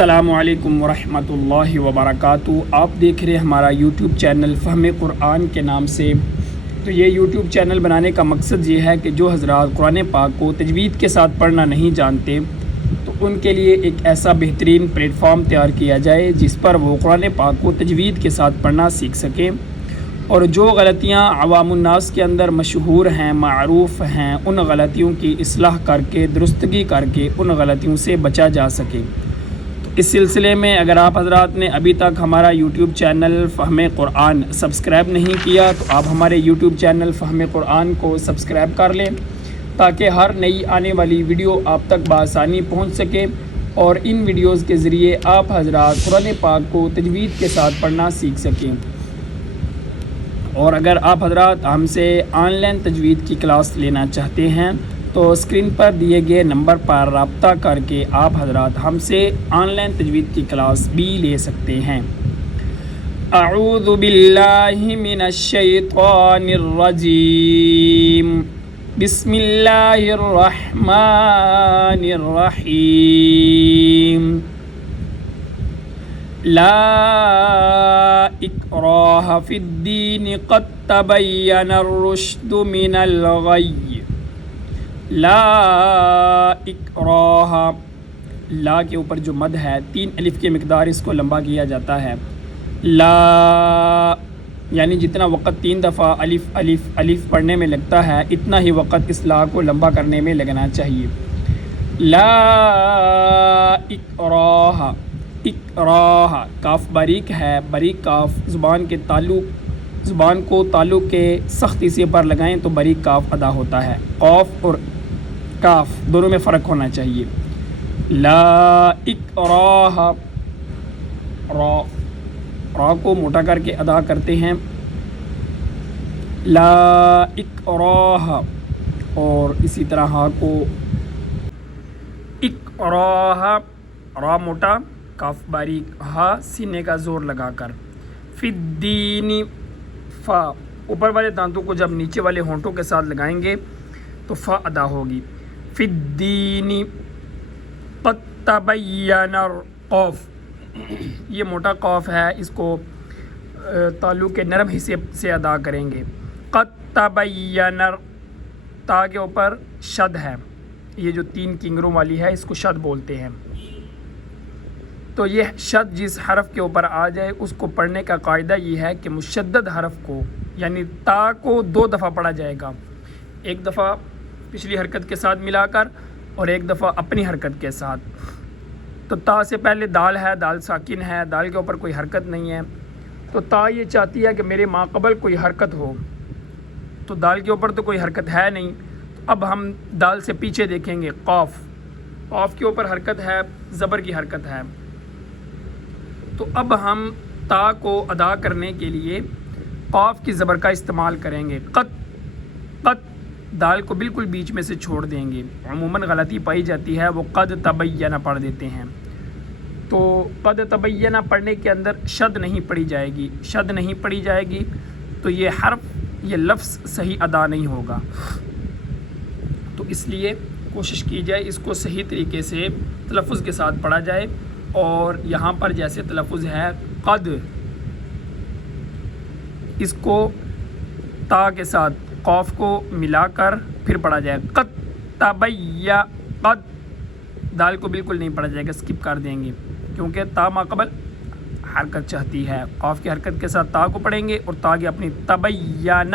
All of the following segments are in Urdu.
السلام علیکم ورحمۃ اللہ وبرکاتہ۔ آپ دیکھ رہے ہیں ہمارا یوٹیوب چینل فہم قرآن کے نام سے۔ تو یہ یوٹیوب چینل بنانے کا مقصد یہ ہے کہ جو حضرات قرآن پاک کو تجوید کے ساتھ پڑھنا نہیں جانتے تو ان کے لیے ایک ایسا بہترین پلیٹ فارم تیار کیا جائے جس پر وہ قرآن پاک کو تجوید کے ساتھ پڑھنا سیکھ سکیں، اور جو غلطیاں عوام الناس کے اندر مشہور ہیں، معروف ہیں، ان غلطیوں کی اصلاح کر کے، درستگی کر کے ان غلطیوں سے بچا جا سکے۔ اس سلسلے میں اگر آپ حضرات نے ابھی تک ہمارا یوٹیوب چینل فہم قرآن سبسکرائب نہیں کیا تو آپ ہمارے یوٹیوب چینل فہم قرآن کو سبسکرائب کر لیں تاکہ ہر نئی آنے والی ویڈیو آپ تک بآسانی پہنچ سکے، اور ان ویڈیوز کے ذریعے آپ حضرات قرآن پاک کو تجوید کے ساتھ پڑھنا سیکھ سکیں۔ اور اگر آپ حضرات ہم سے آن لائن تجوید کی کلاس لینا چاہتے ہیں تو اسکرین پر دیے گئے نمبر پر رابطہ کر کے آپ حضرات ہم سے آن لائن تجوید کی کلاس بھی لے سکتے ہیں۔ اعوذ باللہ من الشیطان الرجیم، بسم اللہ الرحمن الرحیم۔ لا اکراہ فی الدین قد تبین الرشد من الغی۔ لا اکراہ، لا کے اوپر جو مد ہے 3 الف کی مقدار اس کو لمبا کیا جاتا ہے۔ لا یعنی جتنا وقت 3 دفعہ الف الف الف پڑھنے میں لگتا ہے اتنا ہی وقت اس لا کو لمبا کرنے میں لگنا چاہیے۔ لا اکراہ، اکراہ کاف باریک ہے، باریک کاف زبان کو تعلق کے سختی سے پر لگائیں تو باریک کاف ادا ہوتا ہے۔ قاف اور کاف دونوں میں فرق ہونا چاہیے۔ لا اکراہ، را کو موٹا کر کے ادا کرتے ہیں۔ لا اکراہ، اور اسی طرح ہا کو اکراہ، را موٹا کاف باریک، ہا سینے کا زور لگا کر۔ فی الدین، فا اوپر والے دانتوں کو جب نیچے والے ہونٹوں کے ساتھ لگائیں گے تو فا ادا ہوگی۔ فی الدین قد تبین، قاف یہ موٹا قاف ہے، اس کو تعلق کے نرم حصے سے ادا کریں گے۔ قد تبین، تا کے اوپر شد ہے، یہ جو 3 کنگروں والی ہے اس کو شد بولتے ہیں۔ تو یہ شد جس حرف کے اوپر آ جائے اس کو پڑھنے کا قاعدہ یہ ہے کہ مشدد حرف کو یعنی تا کو 2 دفعہ پڑھا جائے گا، ایک دفعہ پچھلی حرکت کے ساتھ ملا کر اور ایک دفعہ اپنی حرکت کے ساتھ۔ تو تا سے پہلے دال ہے، دال ساکن ہے، دال کے اوپر کوئی حرکت نہیں ہے، تو تا یہ چاہتی ہے کہ میرے ماقبل کوئی حرکت ہو، تو دال کے اوپر تو کوئی حرکت ہے نہیں، اب ہم دال سے پیچھے دیکھیں گے قاف، قاف کے اوپر حرکت ہے، زبر کی حرکت ہے، تو اب ہم تا کو ادا کرنے کے لیے قاف کی زبر کا استعمال کریں گے۔ قد، قد دال کو بالکل بیچ میں سے چھوڑ دیں گے، عموماً غلطی پائی جاتی ہے وہ قد تبین پڑھ دیتے ہیں، تو قد تبین پڑھنے کے اندر شد نہیں پڑھی جائے گی، شد نہیں پڑھی جائے گی تو یہ حرف، یہ لفظ صحیح ادا نہیں ہوگا، تو اس لیے کوشش کی جائے اس کو صحیح طریقے سے تلفظ کے ساتھ پڑھا جائے، اور یہاں پر جیسے تلفظ ہے قد، اس کو تا کے ساتھ قاف کو ملا کر پھر پڑھا جائے۔ قد تبین، قد دال کو بالکل نہیں پڑھا جائے گا، اسکپ کر دیں گے کیونکہ تا ماقبل حرکت چاہتی ہے، قاف کی حرکت کے ساتھ تا کو پڑھیں گے اور تا کی اپنی تبین،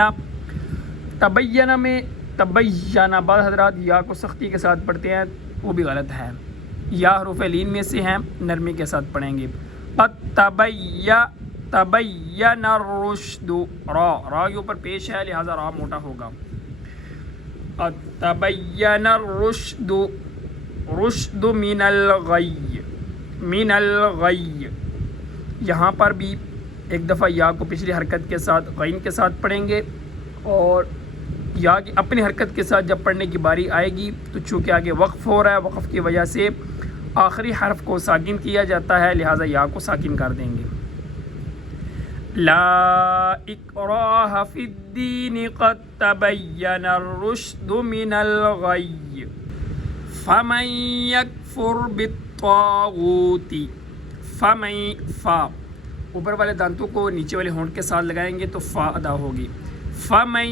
تبین میں تبین بعض حضرات یا کو سختی کے ساتھ پڑھتے ہیں، وہ بھی غلط ہے، یا حروف لین میں سے ہیں، نرمی کے ساتھ پڑھیں گے۔ قد تبین الرشد، را کے اوپر پیش ہے لہذا را موٹا ہوگا۔ قد تبین الرشد، رشد من الغی، من الغی، یہاں پر بھی ایک دفعہ یا کو پچھلی حرکت کے ساتھ غین کے ساتھ پڑھیں گے، اور یا کی اپنی حرکت کے ساتھ جب پڑھنے کی باری آئے گی تو چونکہ آگے وقف ہو رہا ہے، وقف کی وجہ سے آخری حرف کو ساکن کیا جاتا ہے لہٰذا یا کو ساکن کر دیں گے۔ لا اکراہ فی الدین قد تبین الرشد من الغی، فمن یکفر بالطاغوتی فمن فا اوپر والے دانتوں کو نیچے والے ہونٹ کے ساتھ لگائیں گے تو فا ادا ہوگی. فمن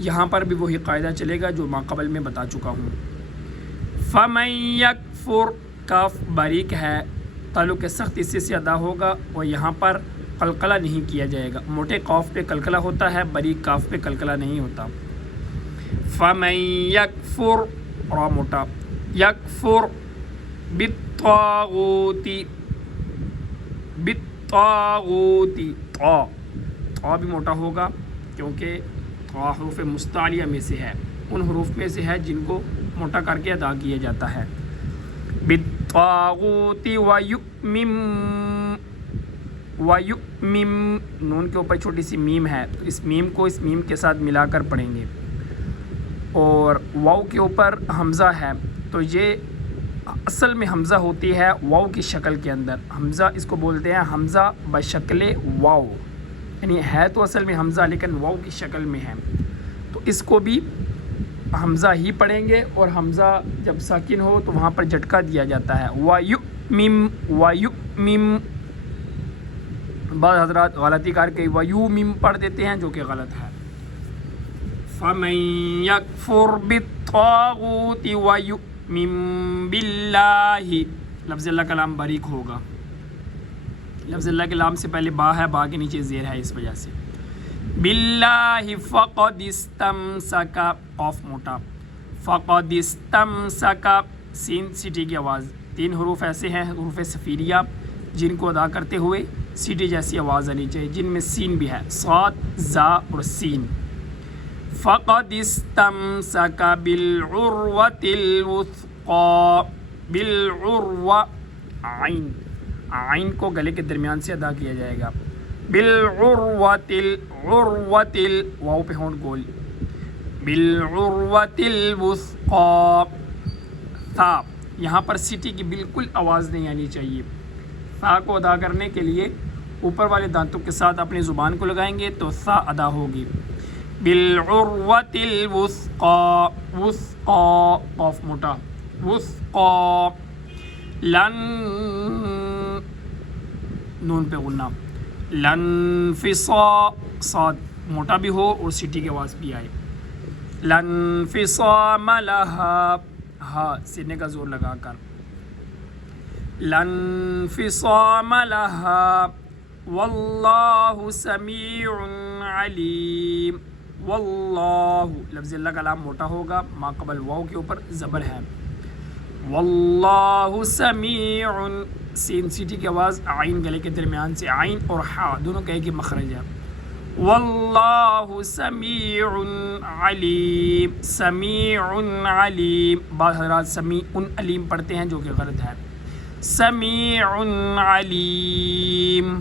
یہاں پر بھی وہی قاعدہ چلے گا جو ما قبل میں بتا چکا ہوں. فمن یکفر کاف باریک ہے تعلق کے سخت حصے سے ادا ہوگا اور یہاں پر قلقلہ نہیں کیا جائے گا. موٹے قاف پہ قلقلہ ہوتا ہے, باریک کاف پہ قلقلہ نہیں ہوتا. فمن یکفر را موٹا یکفر بالطاغوتی بالطاغوتی طا بھی موٹا ہوگا کیونکہ طا حروف مستعلیہ میں سے ہے, ان حروف میں سے ہے جن کو موٹا کر کے ادا کیا جاتا ہے. بالطاغوت ویؤمم نون کے اوپر چھوٹی سی میم ہے تو اس میم کو اس میم کے ساتھ ملا کر پڑھیں گے, اور واو کے اوپر حمزہ ہے تو یہ اصل میں حمزہ ہوتی ہے واو کی شکل کے اندر. حمزہ اس کو بولتے ہیں حمزہ بشکل واو, یعنی ہے تو اصل میں حمزہ لیکن واو کی شکل میں ہے, تو اس کو بھی حمزہ ہی پڑھیں گے. اور حمزہ جب ساکن ہو تو وہاں پر جھٹکا دیا جاتا ہے وَيُؤْمِم. بعض حضرات غلطی کر کے وَيُؤْمِم پڑھ دیتے ہیں جو کہ غلط ہے. فَمَن يَكْفُرْ بِالطَّاغُوتِ وَيُؤْمِن بِاللَّهِ لفظ اللہ کا لام باریک ہوگا. لفظ اللہ کے لام سے پہلے با ہے, با کے نیچے زیر ہے, اس وجہ سے باللہ فقد استمسک قاف موٹا فقد استمسک سین سیٹی کی آواز. 3 حروف ایسے ہیں حروف صفیریہ جن کو ادا کرتے ہوئے سیٹی جیسی آواز آنی چاہیے, جن میں سین بھی ہے, صاد زا اور سین. فقد استمسک بالعروۃ الوثقی بالعروہ عین کو گلے کے درمیان سے ادا کیا جائے گا. بالعروۃ واو پہ ہونٹ گول بالعروۃ الوثقی. تھا یہاں پر سیٹی کی بالکل آواز نہیں آنی چاہیے. تھا کو ادا کرنے کے لیے اوپر والے دانتوں کے ساتھ اپنی زبان کو لگائیں گے تو ثا ادا ہوگی. بالعروۃ الوثقی وثقی قاف موٹا وثقی. لن نون پہ غنہ لن فصا صاد موٹا بھی ہو اور سیٹی کی آواز بھی آئے. لن فصام لہا ہا سینے کا زور لگا کر لن فصام لہا. واللہ سمیع علیم. واللہ لفظ اللہ کا لام موٹا ہوگا, ما قبل واو کے اوپر زبر ہے. واللہ سمیع سین سیٹی کی آواز عین گلے کے درمیان سے عین اور ہا دونوں کا ایک ہی مخرج ہے. واللہ سمیع علیم سمیع علیم. بعض حضرات سمیع علیم پڑھتے ہیں جو کہ غلط ہے. سمیع علیم.